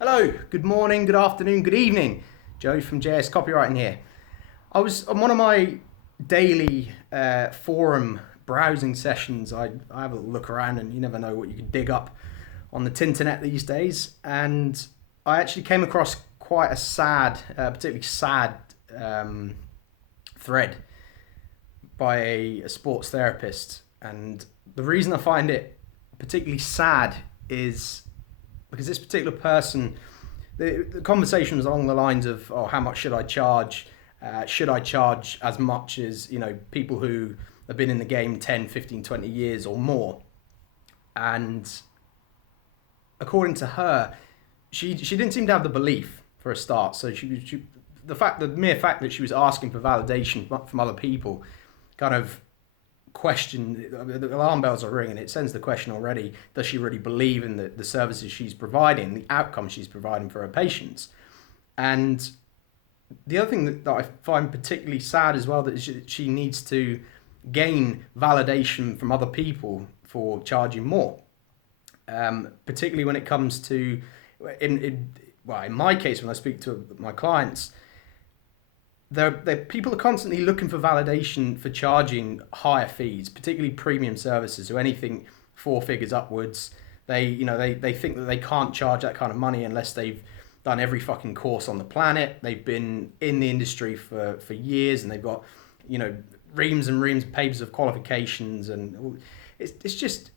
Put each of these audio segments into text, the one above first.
Hello, good morning, good afternoon, good evening. Joe from JS Copywriting here. I was on one of my daily forum browsing sessions. I have a look around and you never know what you can dig up on the tinternet these days. And I actually came across quite a sad, particularly sad thread by a sports therapist. And the reason I find it particularly sad is because this particular person, the conversation was along the lines of, oh, how much should I charge? Should I charge as much as, people who have been in the game 10, 15, 20 years or more? And according to her, she didn't seem to have the belief for a start. So the mere fact that she was asking for validation from other people kind of the alarm bells are ringing. It sends the question already: does she really believe in the services she's providing, the outcome she's providing for her patients? And the other thing that I find particularly sad as well, that she needs to gain validation from other people for charging more, particularly when it comes to in my case, when I speak to my clients, people are constantly looking for validation for charging higher fees, particularly premium services, so anything 4 figures upwards. They think that they can't charge that kind of money unless they've done every fucking course on the planet. They've been in the industry for years, and they've got reams and reams of papers of qualifications, and it's just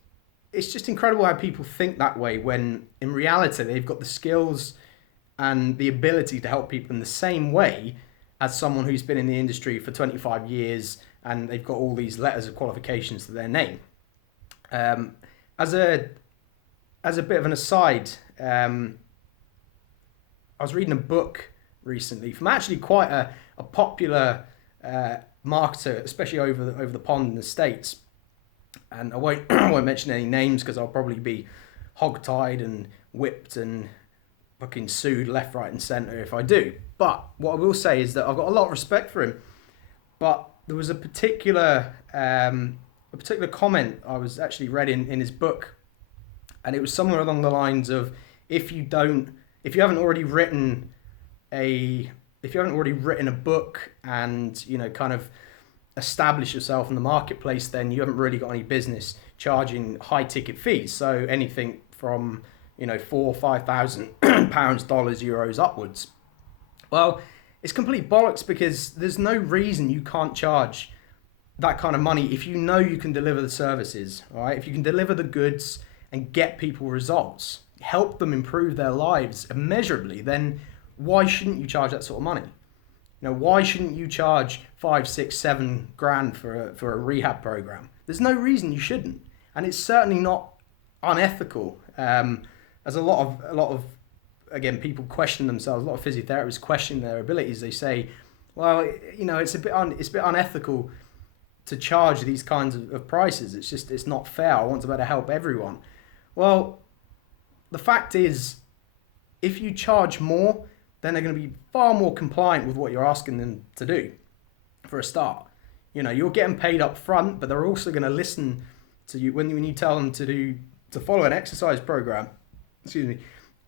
incredible how people think that way when in reality they've got the skills and the ability to help people in the same way as someone who's been in the industry for 25 years and they've got all these letters of qualifications to their name. As a bit of an aside, I was reading a book recently from actually quite a popular marketer, especially over the pond in the States. And I won't mention any names because I'll probably be hogtied and whipped and fucking sued left, right, and centre if I do. But what I will say is that I've got a lot of respect for him. But there was a particular comment I was actually read in his book, and it was somewhere along the lines of, if you haven't already written a book and kind of establish yourself in the marketplace, then you haven't really got any business charging high ticket fees. So anything from £4,000, £5,000, dollars, euros upwards. Well, it's complete bollocks, because there's no reason you can't charge that kind of money if you know you can deliver the services, all right? If you can deliver the goods and get people results, help them improve their lives immeasurably, then why shouldn't you charge that sort of money? Why shouldn't you charge 5, 6, 7 grand for a rehab program? There's no reason you shouldn't, and it's certainly not unethical. As a lot of again, people question themselves. A lot of physiotherapists question their abilities. They say, well, it's a bit unethical to charge these kinds of prices. It's not fair. I want to better help everyone. Well, the fact is, if you charge more, then they're going to be far more compliant with what you're asking them to do. For a start, you're getting paid up front, but they're also going to listen to you when you tell them to follow an exercise program. Excuse me.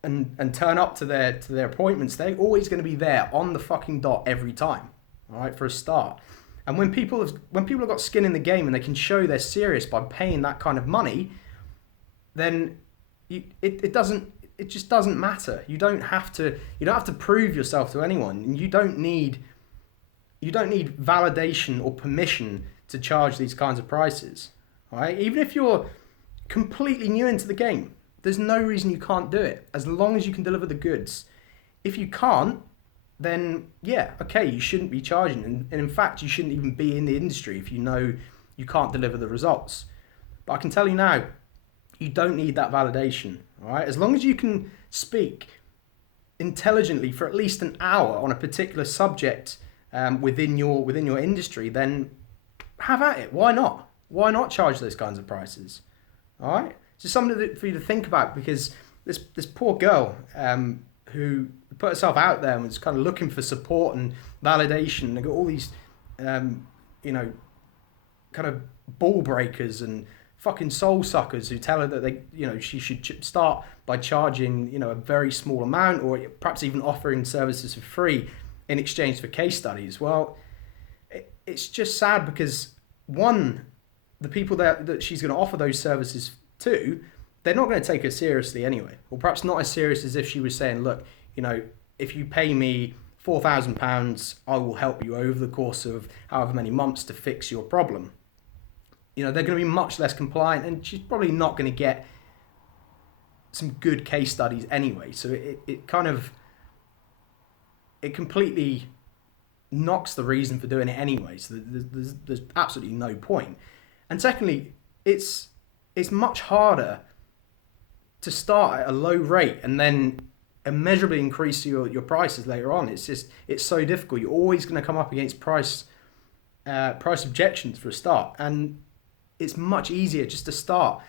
And turn up to their appointments. They're always going to be there on the fucking dot every time. All right, for a start. And when people have got skin in the game and they can show they're serious by paying that kind of money, then it just doesn't matter. You don't have to prove yourself to anyone, and you don't need validation or permission to charge these kinds of prices. All right, even if you're completely new into the game, there's no reason you can't do it, as long as you can deliver the goods. If you can't, then yeah, okay, you shouldn't be charging. And in fact, you shouldn't even be in the industry if you know you can't deliver the results. But I can tell you now, you don't need that validation, all right? As long as you can speak intelligently for at least an hour on a particular subject within your industry, then have at it. Why not? Why not charge those kinds of prices? All right? It's just something for you to think about, because this poor girl who put herself out there and was kind of looking for support and validation, and got all these kind of ball breakers and fucking soul suckers who tell her that she should start by charging, a very small amount, or perhaps even offering services for free in exchange for case studies. Well, it's just sad because, one, the people that she's going to offer those services to, they're not going to take her seriously anyway, or perhaps not as serious as if she was saying, look, if you pay me £4,000, I will help you over the course of however many months to fix your problem. They're going to be much less compliant, and she's probably not going to get some good case studies anyway. So it completely knocks the reason for doing it anyway. So there's absolutely no point. And secondly, it's much harder to start at a low rate and then immeasurably increase your prices later on. It's so difficult. You're always going to come up against price objections for a start, and it's much easier just to start.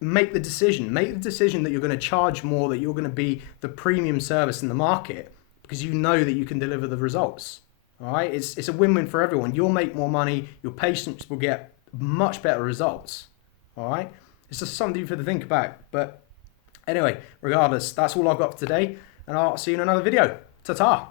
Make the decision that you're going to charge more, that you're going to be the premium service in the market, because you know that you can deliver the results. All right, it's a win-win for everyone. You'll make more money, your patients will get much better results. All right, it's just something for you to think about. But anyway, regardless, that's all I've got for today, and I'll see you in another video. Ta-ta.